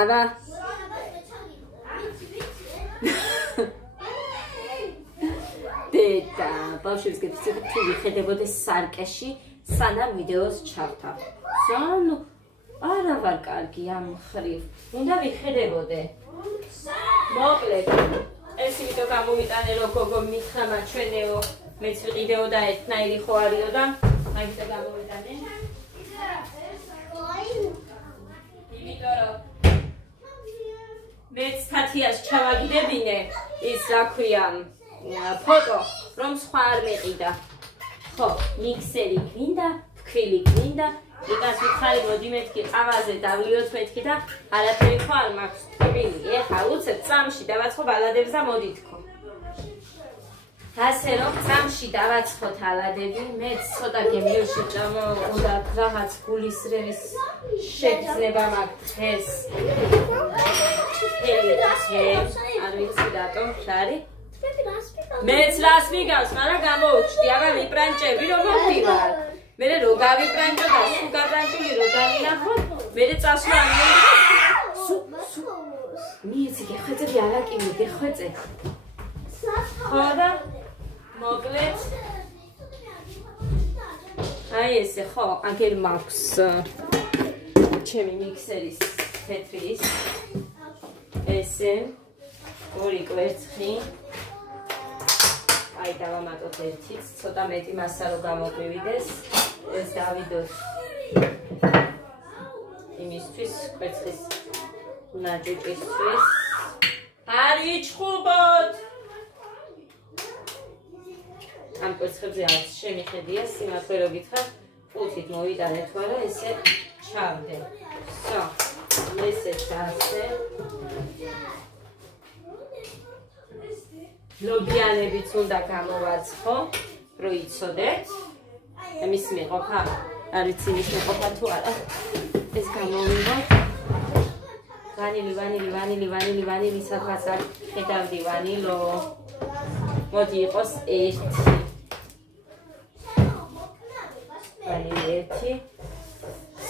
აბა დედა ბავშვებს გეცეთ თუ ვიხედებოდეს სარკეში სანამ ვიდეოს ჩავთავ ზანუ არა ვარ კარგი ამ ხრივ უნდა ვიხედებოდე მოკლედ ეს ვიდეო გამოვიტანე რომ გოგო მითხრა მაჩვენეო მეც ვიყიდეო და ერთნაირი ხო არისო და მაგითო გამოვიტანე იმიტომ რომ მეც თათიას ჩავაგდებინე ის რა ქვია ფოტო რომ სხვა არ მეყიდა ხო მიქსერი გვინდა თქვილი გვინდა იგას ვიხარი მოდი მეთქი ყავაზე დავლიოთ მეთქი და არაფერი ხო არ მაქვს თქვილი ეხა უცებ წამში დავაცხო ბალადებს და მოდი თქო ასე რომ წამში დავაცხოთ ალადები მეც ცოტა გემიოში უნდა რაღაც გულისრევის შეგრძნება მაქვს ეს არ ვიცი რატომ შარი მეც რას ვიგავს მაგრამ გამოუჩდი აბა ვიპრანჭები რომ მოვდივარ მე რო გავიპრანჭო და სულ გაბრანჭული რო დავინახო მე წასვლა არ მიეცი გეხვეწები არაკიმი გეხვეწე ხო და მოკლედ აი ესე ხო აგერ მაქვს ჩემი მიქსერის თეთრის ესე ორი კვერცხი აი დავამატოთ ერთიც ცოტა მეტი მასა რო გამოგვივიდეს ეს დავიდოთ იმისთვის კვერცხის ნაჭუჭისთვის არ იჩხუბოთ ამ კვერცხებზე არც შემიხედია სიმართლე რო გითხრათ ყუთით მოვიტანეთ მაგრამ ესე ჩავდე სო ესეც ასე ლობიანებიც უნდა გამოვაცხო რო იცოდეთ ამის მეყოფა არ ვიცი ის მეყოფა თუ არა ეს გამოვიდა ვანილი სადღაც არ ხედავდი ვანილო მოდი იყოს ერთი ვანილი ერთი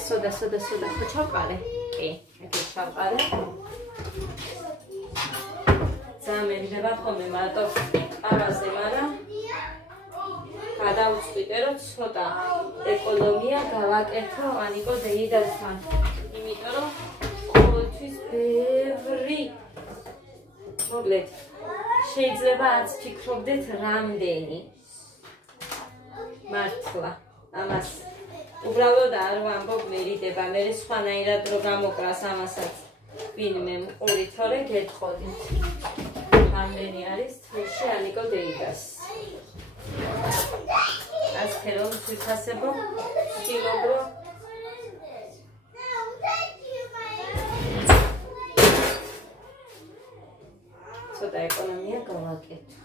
სოდა ხო ჩავყარე კი ეგ ჩავყარე სამერდება ხოლმე მარტო ყავაზე, მაგრამ გადავწყვიტე რომ ცოტა ეკონომია გავაკეთო ანიკო დეიდასთან. იმიტომ რომ ყოველთვის ბევრი მოკლედ შეიძლება არც ფიქრობდეთ რამდენი. მართლა ამას უბრალოდ არ ვამბობ მერიდება, მე სხვანაირად რო გამოკრას ამასაც ვინმე მყური თორე გეტყოდით. რამდენი არის თვეში ანიკო დეიდას. ასე რომ თვითასებო ვცდილობ ცოტა ეკონომია გავაკეთო.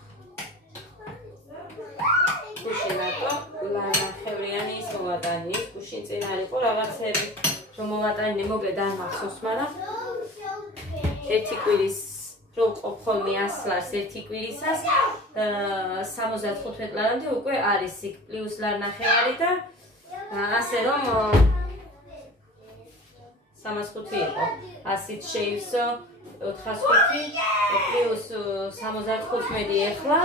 გუშინატო ლანახევრიანი ის მოვატანი, გუშინ წინ არ იყო რაღაცები რომ მოვატანე მოკლედ არ მახსოვს, მაგრამ ერთი კვირის რომ ყოფხოლმე ასლას ერთი კვირისას 75 ლარამდე უკვე არის იქ პლუს ლარნახევარი და ასე რომ 305 იყო 100-ით შეივსო 405 პლუს 75 ეხლა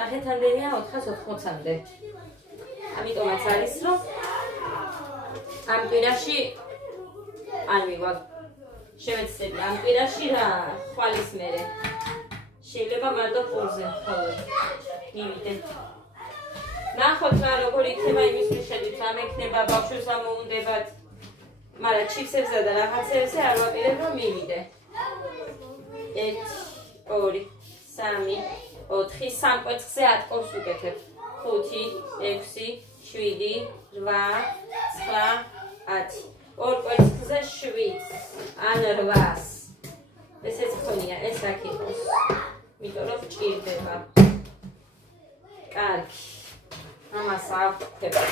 ნახეთამდეა 480-მდე. ამიტომაც არის რომ ამ კვირაში არ მიგვაქვს შევეცდები ამ კვირაში რა ხვალის მერე შეიძლება მარტო პურზე ხოლმე მივიდე. ნახოთ რა როგორ იქნება იმის მიხედვით რა მექნება ბავშვებს ამოუნდებათ, მაგრამ ჩიფსებზე და რაღაცებზე არ ვაპირებ რომ მივიდე. 1 2 3 4 სამ კვერცხზე 10 კორს ვუკეთებ. 5 6 7 8 9 10 ორ კვერცხზე 7 ან 8-ს. ესეც ხონია, ეს აქ იყოს. იმიტომ რომ ჭირდება. კარგი. ამას ავხდება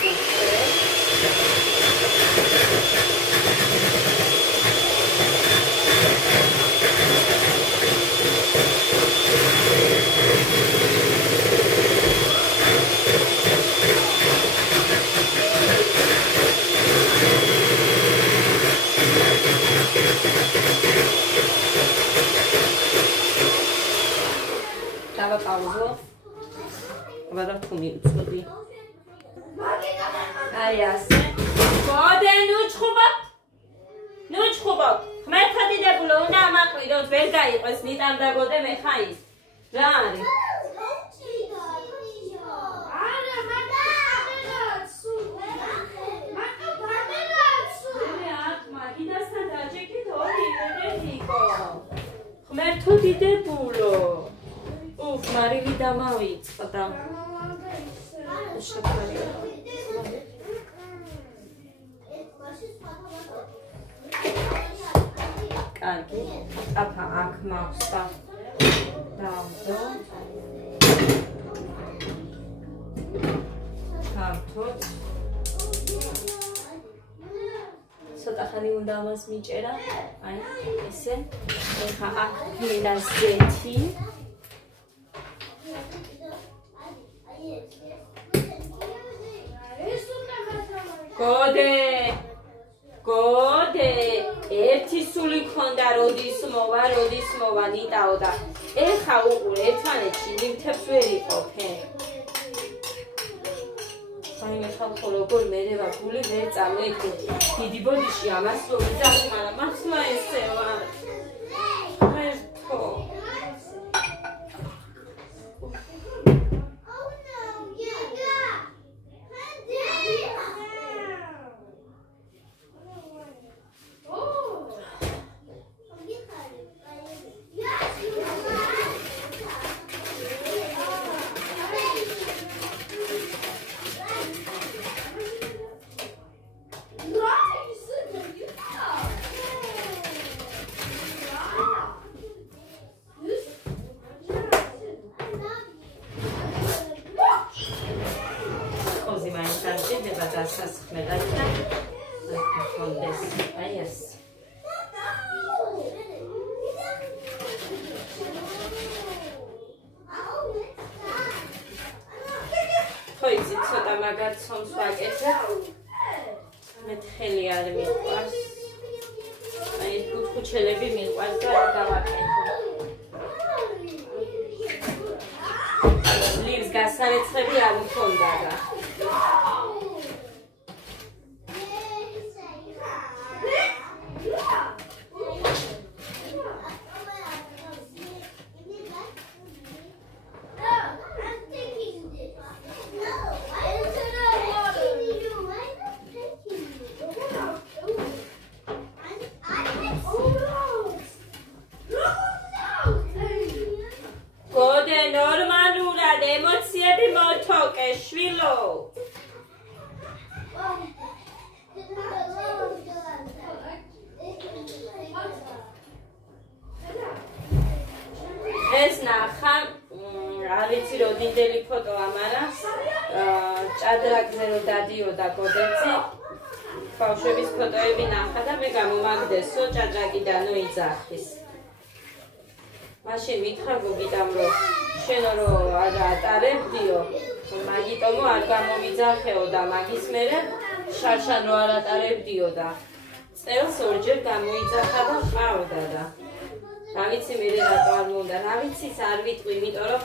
პაუზო. აბა თუ მივწვდი. აი ასე. გოდე ნუ ჩხუბობ. ღმერთად იდებულო უნდა ამაყიდოთ, ვერ გაიყვეს ნიტამ და გოდე მე ხაის. რა არის? ღმერთო დიდებულო. უფ, მარილი დამავიწყდა. კარგი, აფა აქ მაქვს და დავდო. თავთოთ. ცოტა ხანი უნდა ამას მიჭერა. აი, ესე. ეხა აქ გინდა ზეთი. გოდე, ერთი სული ქონდა, როდის მოვა, ნიტაო და ეხა უყურე, ერთმანეთში ნივთებს ვერ იყოფენ. აი მე ხალხო როგორ მერევა გული ვერ წამოიდგე. დიდი ბოდიში ამას რო ვიძახი, მაგრამ მართლა ესე ვარ. ღმერთო. ცომს ვაკეთებ. მე თხელი არ მიყვარს. აი ეს ფუჩხუჩელები მიყვარს და რა გავაკეთო. ლივს გასარეცხები არ მქონდა და. ეს ნახა, არ ვიცი როდინდელი ფოტოა, მაგრამ ჭადრაკზე რო დადიოდა გოდეცი, ბავშვების ფოტოები ნახა და მე გამომაგდესო ჭადრაკიდანო იძახის. მაშინ მითხრა გოგიტამ რომ შენო რო არ ატარებდიო, მაგიტომო არ გამომიძახეო და მაგის მერე შარშან რო არ ატარებდიო და წელს ორჯერ გამოიძახა და ყავდა და რა ვიცი მე რატო არ მომდა, რა ვიცი არ ვიტყვი, იმიტომ რომ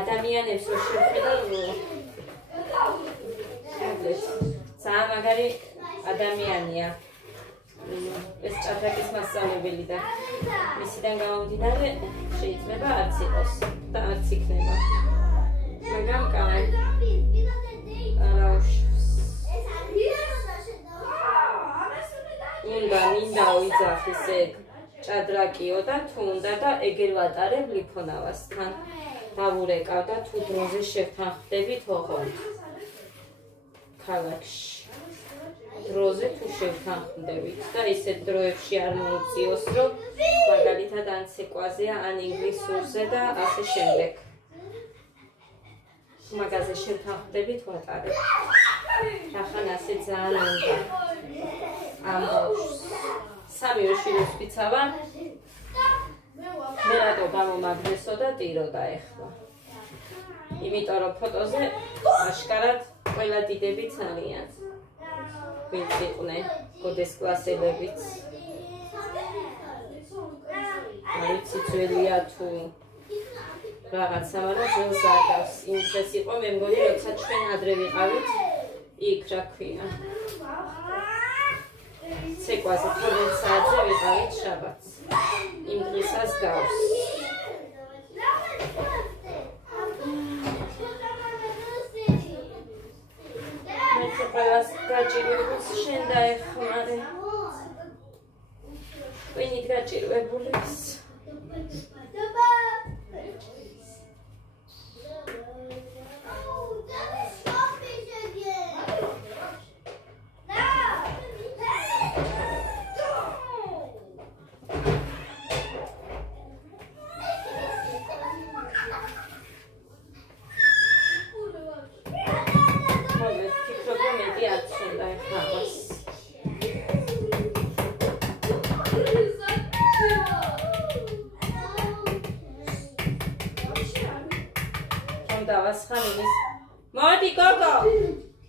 ადამიანებს რო შეხედა ძალიან მაგარი ადამიანია ეს ჭადრაკის მასწავლებელი და მისიდან გამომდინარე შეიძლება არც იყოს და არც იქნება. მაგრამ კაი. მინდა ვიძახის ეგ ჭადრაკიო და თუ უნდა და ეგერ ვატარებ ლიფონავასთან. დავურეკავ და თუ დროზე შევთანხმდებით ოღონდ. ქალაქში. დროზე თუ შევთანხმდებით და ისეთ დროებში არ მოუწიოს, რომ მაგალითად ან ცეკვაზეა, ან ინგლისურზე და ასე შემდეგ. მაგაზე შევთანხმდებით ვატარებ. ახლა ასე ძალიან უნდა. ამ სამი ოშილოს ვიცავარ. მე რატო გამომაგდესო და ტიროდა ეხლა. იმიტომ რომ ფოტოზე აშკარად ყველა დიდები ძალიან. ვინც იყვნენ გოდეს კლასელებიც. არ ვიცი ძველია თუ რაღაცა, მაგრამ ძელს არ გავს. იმ დღეს იყო მე მგონი, როცა ჩვენ ადრე ვიყავით, იქ რა ქვია. ცეკვაზე 12 საათზე ვიყავით შაბათს. იმ დღესაც გავს. მე ყველას გაჭირვებს შენ დაეხმარე. ვინით გაჭირვებულებს. მოდი გოგო.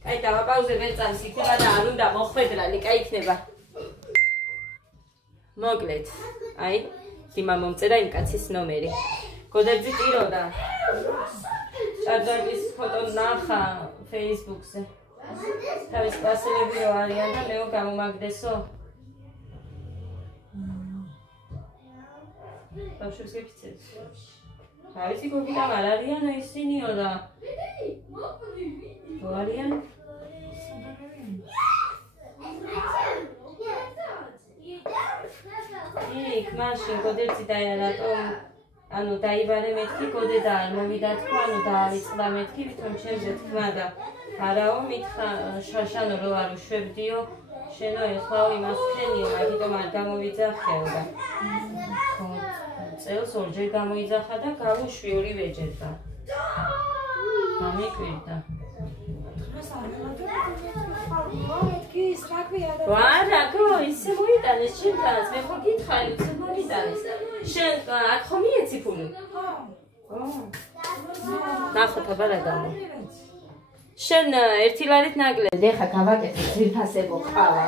აი დავაპაუზე მეწამს იქნება და არ უნდა მოხვედრალი, კაი იქნება. მოკლედ, აი, დიმა მომწერა იმ კაცის ნომერი. გოდერძი ტიროდა. ჭარბის ფოტო ნახა Facebook-ზე. თავის კლასელები რო არიან და მეო გამომაგდესო. ბავშვებს გეფიცებს. თავისი გოგიდან არ არიან ისინიო და არიან იქ მაშინ გოდერძი დაიარატომ ანუ დაიბარე მეთქი გოდედა არ მოვიდა თქვა ანუ დაარიწყდა მეთქი ვითომ ჩემზე თქვა და არაო მითხრა შაშანო რო არ უშვებდიო შენო ეხლაო იმას ვქენიო მაგიტომ არ გამოვიძახეო და წელს ორჯერ გამოიძახა და გავუშვი ორივეჯერ და გამიკვირდა ვარა გო ისე მოიტანეს ჩემთანაც მე ხო გითხარი ისე მოიტანეს შენ აქ ხომ მიეცი ფული ნახოთ აბა რა გამო შენ ერთი ლარით ნაკლები ეხა გავაკეთე ძირფასებო ყავა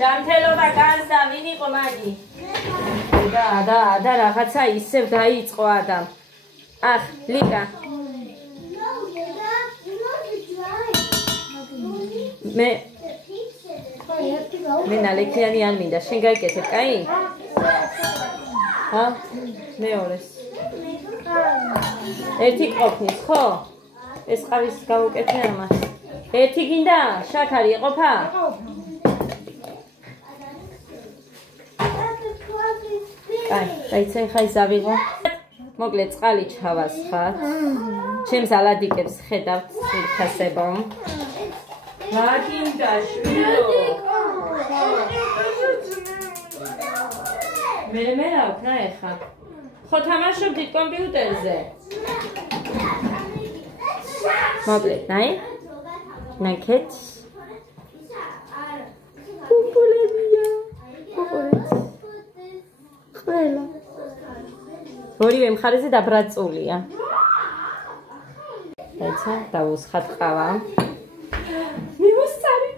ჯანმრთელობა განსა ვინ იყო მაგი და რაღაცა ისევ დაიწყო ადამ ახ ლიკა მე ნალექიანი არ მინდა შენ გაიკეთებ კაი ჰა მეორეს ერთი ყოფნის ხო ეს ყავის გავუკეთე ამას ერთი გინდა შაქარი ეყოფა აი დაიცე ხაი ზავიღო მოკლედ წყალი ჩავასხათ ჩემს ალადიკებს ხედავთ სირქასებო რა გინდა შვილო მე რა ვქნა ეხა ხო თამაშობდით კომპიუტერზე მოკლედ ნაი ნაკეთ პუპულებია პუპულებს ყველა ორივე მხარეზე დაბრაწულია დაიცა დავუსხათ ყავა მივუსწარი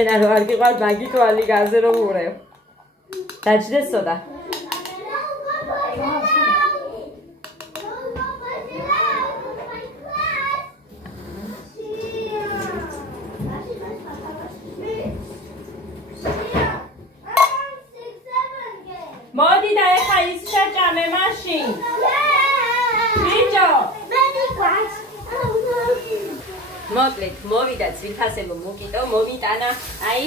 ენა რო არ გიყვართ მაგი თვალი გაზე რომ ურევ დაჭდეს სოდა მოდი და ეხა ის შეჭამე მაშინ ბიჭო მოკლედ მოვიდა ძვირფასებო მოკიტო მოვიტანა აი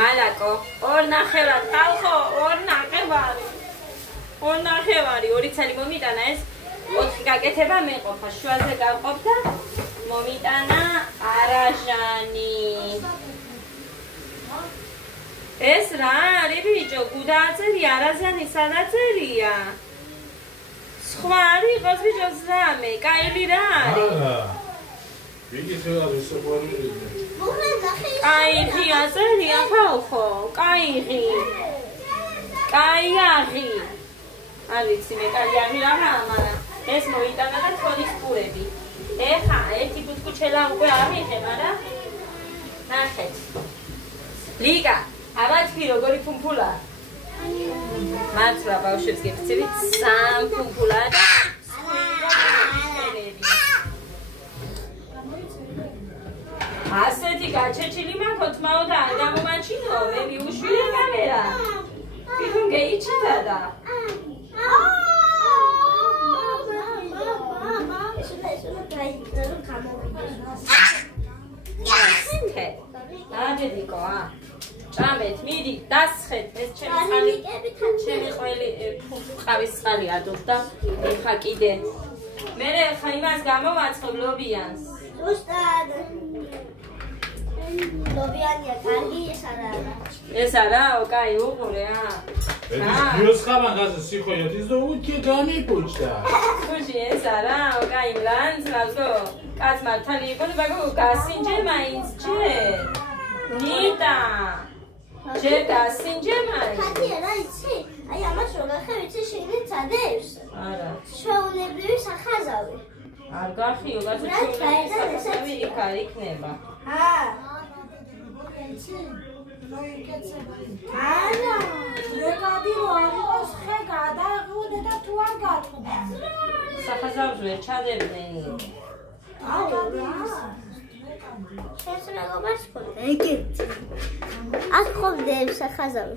მალაკო ორ ნახევარი ხალხო ორ ნახევარი ორი ცალი მომიტანა ეს 4 გაკეთება მეყოფა შუაზე გავყოფ და მომიტანა არაჟანი ეს რა არის ბიჭო გუდააწერია არაზანი სანაწერია სხვა არ იყოს ბიჭო ზრამე კაილი რა არის ვიგი ხელარი სოყვარული კაიღი აწერია ხალხო კაიღი კაიაღი არ ვიცი მე კაიაღი რა მაგრამ ეს მოიტანა და თოლის პურები ეხა ერთი კუჩკუჩელა უკვე ამიღე მაგრამ ნახეთ ლიკა აბა თქვი როგორი ფუმფულა? მართლა ბავშვებს გექცევით სამ ფუმფულა და ასეთი გაჩეჩილი მაქვს თმაო და არ გამომაჩინო მე მიუშვირე კამერა თვითონ გეიჩიტა და დედიკო ჭამეთ მიდი დასხეთ ეს ჩემი ყველი ყავის წყალი ადოს და ეხა კიდე მე ხა იმას გამოვაცხობ ლობიანს ზუსტად ლობიანია კარგი ეს არაო კაი უყურე Dios ხამან გაზა სიხოიოთ ის და უკი გამიპუჩდა ხუში ეს არაო კაი ლანს ლავგო კაცმა თალი იყო ბაგო გასინჯე მაინც ჩე ნიტა ჩე გასინჯე მაინც ხათია რა იცი აი ამას რო გახე ვიცი შენი წადებს არა ჩვეულებრივი სახაზავი არ გახიო გასაცნობი იქ არ იქნება ჰა არა რეკადი რო არ იყოს ხე გადააღუნე და თუ არ გატყდა სახაზავს ვერ ჩადებდნენ აუ რა ეს მეგობარს ხონდა ეგეთი აქ ხომდებს სახაზავი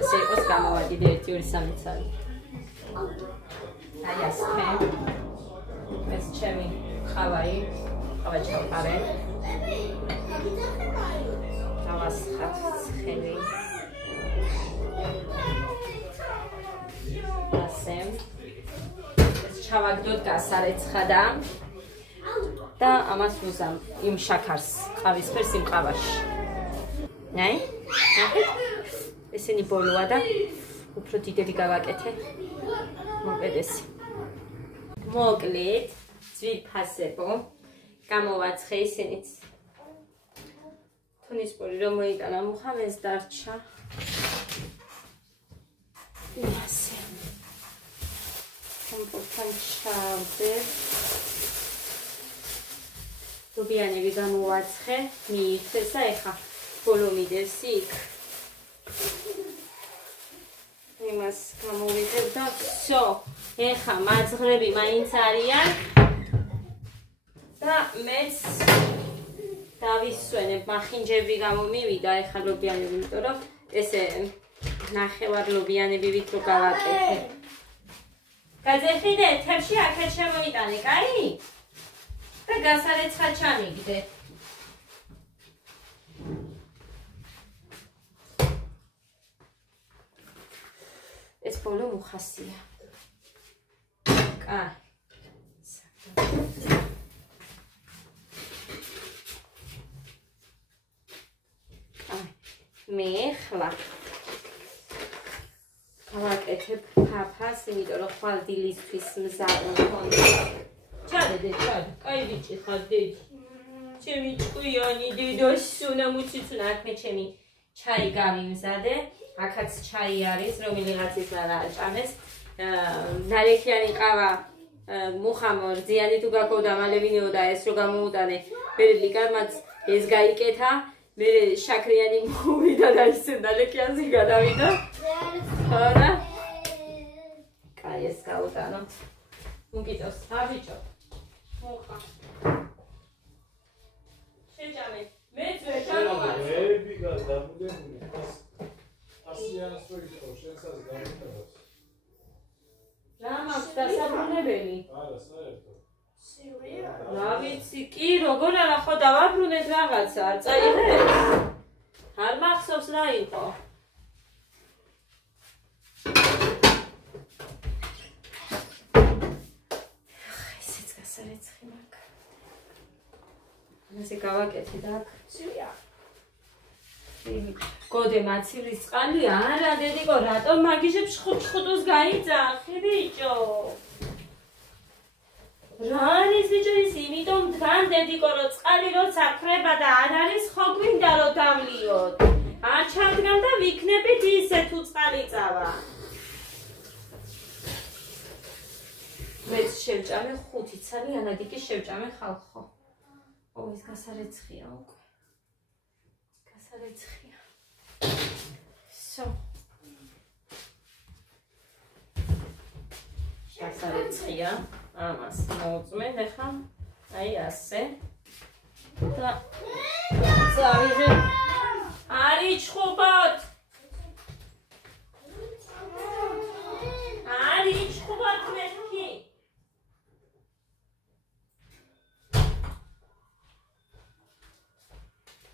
ესე იყოს გამოვადი 1-2-3 წელი აი ასე ეს ჩემი ხავაი ხავა ჩავყარე დავასხათ ხელი ასე ეს ჩავაგდოთ გასარეცხადა და ამას ვუზამ იმ შაქარს ყავისფერს იმ ყავაში აი ესენი ბოლოა და უფრო დიდები გავაკეთე მოკედესი მოკლედ ძვირფასებო გამოვაცხე ისინიც თუნისპური რომ მოიტანა მუხა ეს დარჩა ასე კომპოტთან ჩავდე ლობიანები გამოვაცხე მიიქცეს და ეხა ბოლო მიდევს იქ იმას გამოვიდებ და всё ეხა მაძღრები მაინც არიან და მეც დავისვენებ მახინჯები გამომივიდა ეხა ლობიანები იმიტომ რომ ესე ნახევარ ლობიანები ვით რო გავაკეთე გაძეხიდე თებში აქეთ შემოიტანე კაი და გასარეცხად ჩამიგდე ეს ბოლო მუხასია კაი მე ხლა გავაკეთებ ფაფას იმიტომ რომ ხვალ დილისთვის მზად მქონდა ჩადე კაი ბიჭი ხარ დედი ჩემი ჭკვიანი დედაში უნდა მუციცუნა აქ მე ჩემი ჩაი გამიმზადე აქაც ჩაი არის რომელიღაცის არა ჭამეს ნარექიანი ყავა მუხამო რძიანი თუ გაქოვდა მალე ვინეოდა ეს რო გამოუტანე მე ლიკარმაც ეს გაიკეთა მე შაქრიანი მოვიდა და ის ნარექიანზე გადავიდა ხარა კაი ეს გაუტანო მოგიწევს აბიჭო მუხა შეჯამე მეც ვერ ჩამოვარდა ვერები გადამუდებული ასიანს რო იყო შენსაც გამიტანოს რა მაქვს დასაბრუნებელი არა საერთოდ რა ვიცი კი როგორ არა ხო დავაბრუნეთ რაღაცა არ წაიღეთ არ მახსოვს რა იყო ესეც გასარეცხი მაქვს ამაზე გავაკეთე და აქ გოდე მაცირის წყალი არა დედიკო რატომ მაგიჟებს ხუთს გაიძახი ბიჭო რა არის ბიჭო ის იმიტომ თან დედიკო რომ წყალი როცა ხრება და არ არის ხო გვინდა რომ დავლიოთ არ ჩავდგან და ვიქნებით ისე თუ წყალი წავა მეც შევჭამე 5 ცალი ანადიკი შევჭამე ხალხო. ის გასარეცხია უკვე. გასარეცხია. So. გასარეცხია. ამას მოუწმენ ახლა. აი ასე. და წავიღე. არი ჩხუბოთ. არი ჩხუბოთ მეთქი.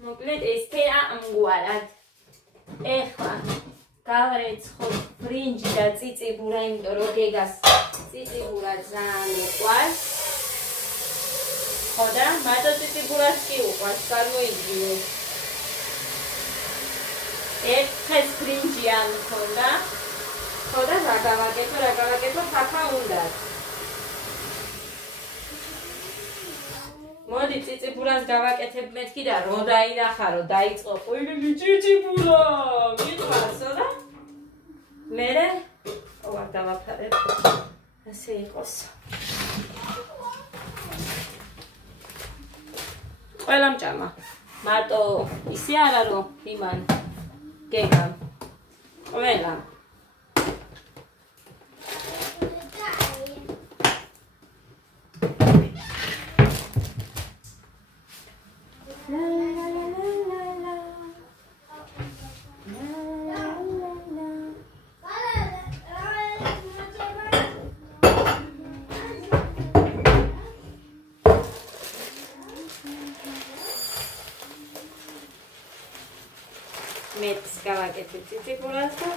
მოკლედ ეს ფერა ამგვარად. ეხლა გავარეცხო ბრინჯი და წიწიბურა, იმიტომ რომ გეგას წიწიბურა ძალიან უყვარს. ხო და მარტო წიწიბურას კი უყვარს, წარმოიდგინე. ერთხელ ბრინჯი არ მქონდა. ხო და რა გავაკეთო, ხაფა უნდათ. მოდი წიწიბურას გავაკეთებ მეთქი და რო დაინახა, რომ დაიწყო ყვირილი წიწიბურა. მიყვარსო და მერე ვარ დავაფარებ. ასე იყოს. ყველა მჭამა. მარტო ისე არა რომ იმან გეგან. ყველა მეც გავაკეთებ წიწიბურას და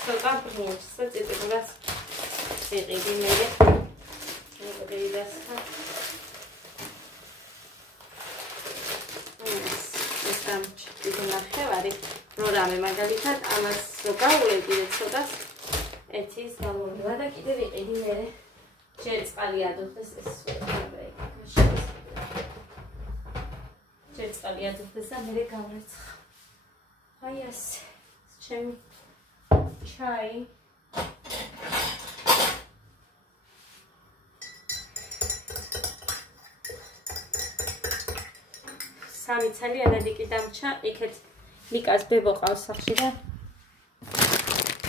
ცოტა ბრინჯს და წიწიბურას ვიყიდი მერე მოგდიდასხა ეს გამჭირდება ნახევარი რო რამე მაგალითად ამას რო გავუვლებ კიდე ცოტას ეთის გამოვიდა და კიდე ვიყიდი მერე ჯერ წყალი ადუხდეს ეს წყალი ადუხდეს და მერე გავრეცხა. აი ასე, ჩემი ჩაი. სამი ცალი ანადიკი დამჩა, იქეთ ლიკას ბებო ყავს სახში და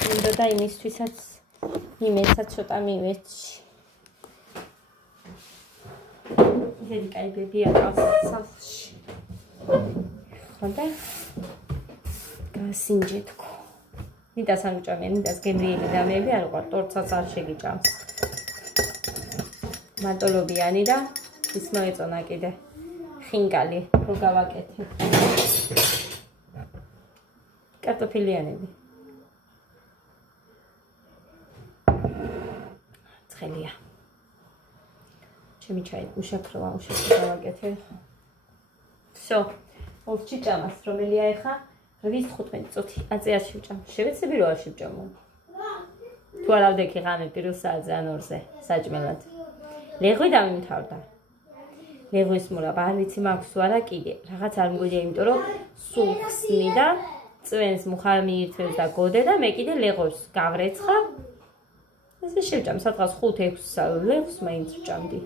მინდოდა იმისთვისაც იმესაც ცოტა მივეცი. იქეთ კაი ბებია ყავს სახში. ხონდა გასინჯეთქო. ნიტას არ უჭამია, ნიტას გემრიელი და მეები არ უყვარ, ტორცაც არ შეგიჭამს. მარტოლობიანი და ის მოეწონა კიდე ხინკალი, რო გავაკეთე. კარტოფილიანები. ცხელია. ჩემი ჩაი უშაქროა, გავაკეთე. Всё. ოვჩი ჭამას, რომელია ეხა 8-15 წუთი. აწე არ შევჭამ. შევეცები რომ არ შევჭამო. თუ არ ავდექი ღამე პირველ საათზე ან 2-ზე საჭმელად. ლეღვი დამიმთავრდა. ლეღვის მურაბა არ ვიცი მაქვს თუ არა კიდე. რაღაც არ მგონია, იმიტომ რომ სულ ხსნი და წვენს მუხარ მიირთმევს და გოდე და მე კიდე ლეღვს გავრეცხა. ესე შევჭამ სადღაც 5-6 ლეღვს მაინც ვჭამდი.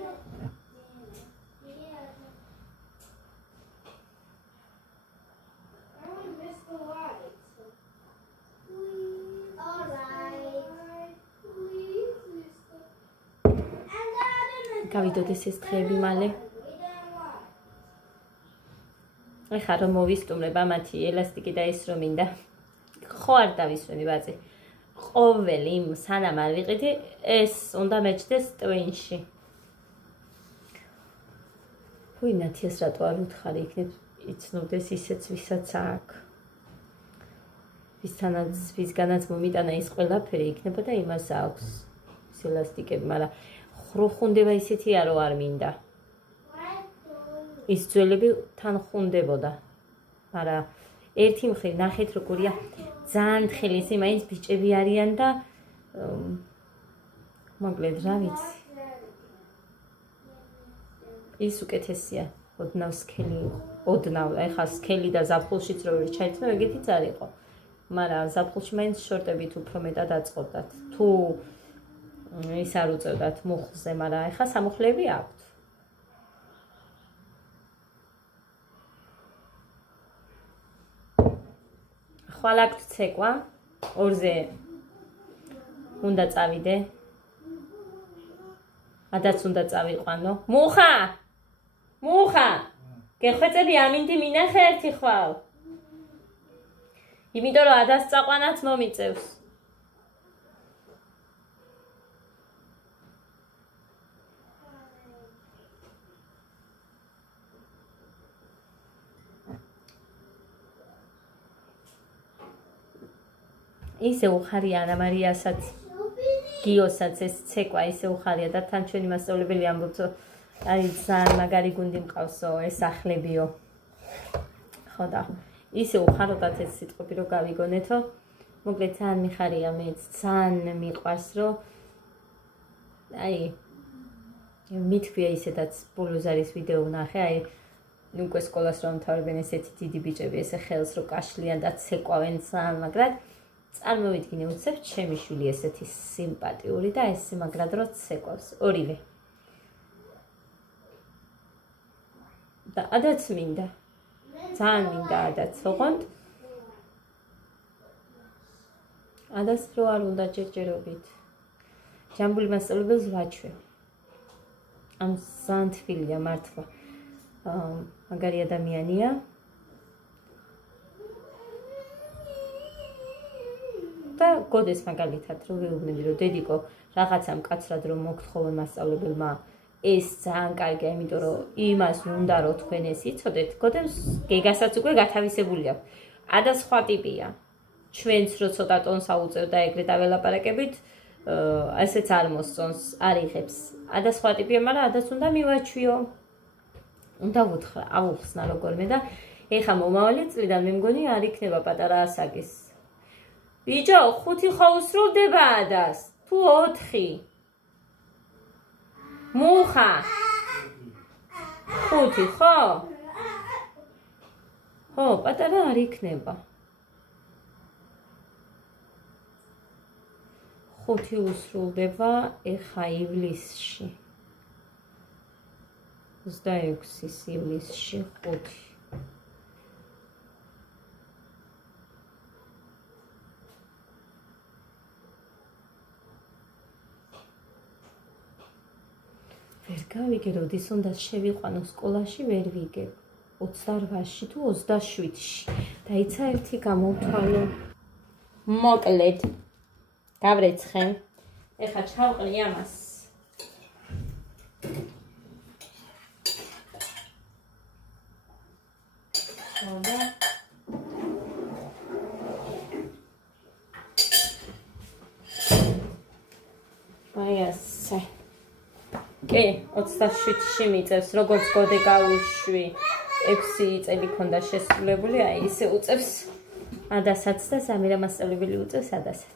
გავიდოდეს ეს დღეები მალე. ეხლა რომ მოვისტუმრებ ამათი ელასტიკი და ის რომ მინდა. ხო არ დავისვენი ბაწი. ყოველი იმ სანამ არ ვიყიდი, ეს უნდა მეჩდეს ტვინში. ვი ნათიას რატო არ უთხარი იქნებ იცნობდეს ისეც ვისაც აქვს. ვისგანაც მომიტანა ის ყველაფერი იქნება და იმას აქვს. ეს ელასტიკები, მაგრამ ხრო ხუნდება ისეთია რომ არ მინდა. ის ძველები თან ხუნდებოდა. მაგრამ ერთი მხრივ ნახეთ როგორია ძალიან თხელი ისე მაინც ბიჭები არიან და მოკლედ რა ვიცი. ის უკეთესია. ოდნავ სქელი იყო. ოდნავ, ეხა სქელი და ზაფხულშიც რო ჩაიცნო, ეგეთიც არ იყო. მაგრამ ზაფხულში მაინც შორტებით უფრო მეტად აწყობდათ. თუ ის არ უწევდათ მუხლზე, მაგრამ ეხლა სამუხლეები აქვთ. ხვალ აქვთ ცეკვა, ორზე უნდა წავიდე. ადაც უნდა წავიყვანო. მუხა! გეხვეწები ამინდი მინახე ერთი ხვალ. იმიტომ რომ ადას წაყვანაც მომიწევს. ისე უხარია ანა მარიასაც გიოსაც ეს ცეკვა ისე უხარია და თან ჩვენი მასწავლებელი ამბობს აი ძალიან მაგარი გუნდი მყავსო ეს ახლებიო ხო და ისე უხაროდათ ეს სიტყვები რომ გავიგონეთო მოკლედ ძალიან მიხარია მეც ძალიან მიყვარს რომ აი მithქვია ისედაც ბოლოს არის ვიდეო ვნახე აი უკვე სკოლას რომ მთავრებენ ესეთი დიდი ბიჭები ესე ხელს რო კაშლიან და ცეკვავენ ძალიან მაგრად წარმოვიდგინე უცებ ჩემი შვილი ესეთი სიმპათიური და ესე მაგრად რო ცეკვავს ორივე და ადაც მინდა ძალიან მინდა ადაც ოღონდ ადაც რო არ უნდა ჯერჯერობით ჯამბული მასწავლებელს ვაჩვე ამ ძალიან თბილია მართლა მაგარი ადამიანია და გოდეს მაგალითად რომ ვეუბნები რომ დედიკო რაღაცამ კაცრად რომ მოგთხოვონ მასწავლებელმა ეს ძალიან კარგია იმიტომ რომ იმას უნდა რომ თქვენ ეს იცოდეთ გოდებს გეგასაც უკვე გათავისებული აქვს ადა სხვა ტიპია ჩვენც რო ცოტა ტონს აუწევ და ეგრე დაველაპარაკებით ესეც არ მოსწონს არ იღებს ადა სხვა ტიპია მაგრამ ადაც უნდა მივაჩვიო უნდა ვუთხრა ავუხსნა როგორმე და ეხა მომავალი წლიდან მე მგონი არ იქნება პატარა ასაკის ბიჭო 5 ხო უსრულდება ადას თუ 4 მუხა 5 ხო ხო პატარა არ იქნება 5 უსრულდება ეხა ივლისში 26 ივლისში 5 ვერ გავიგე როდის უნდა შევიყვანო სკოლაში ვერ ვიგებ 28-ში თუ 27-ში დაიცა ერთი გამოვთვალო მოკლედ გავრეცხე ეხა ჩავყრი ამას ხოდა აი ასე კი 27-ში მიწევს როგორც გოდე გავუშვი 6 წელი ქონდა შესრულებული აი ისე უწევს ადასაც და სამირა მასწავლებელი უწევს ადასაც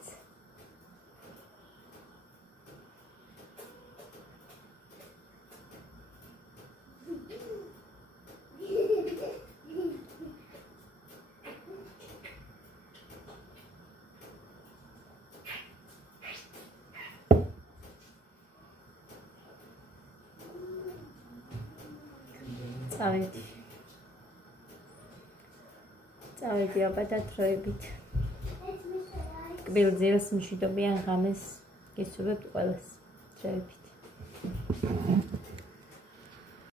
წავედი აბა და დროებით კბილძირას მშვიდობიან ღამეს გისურვებთ ყველას დროებით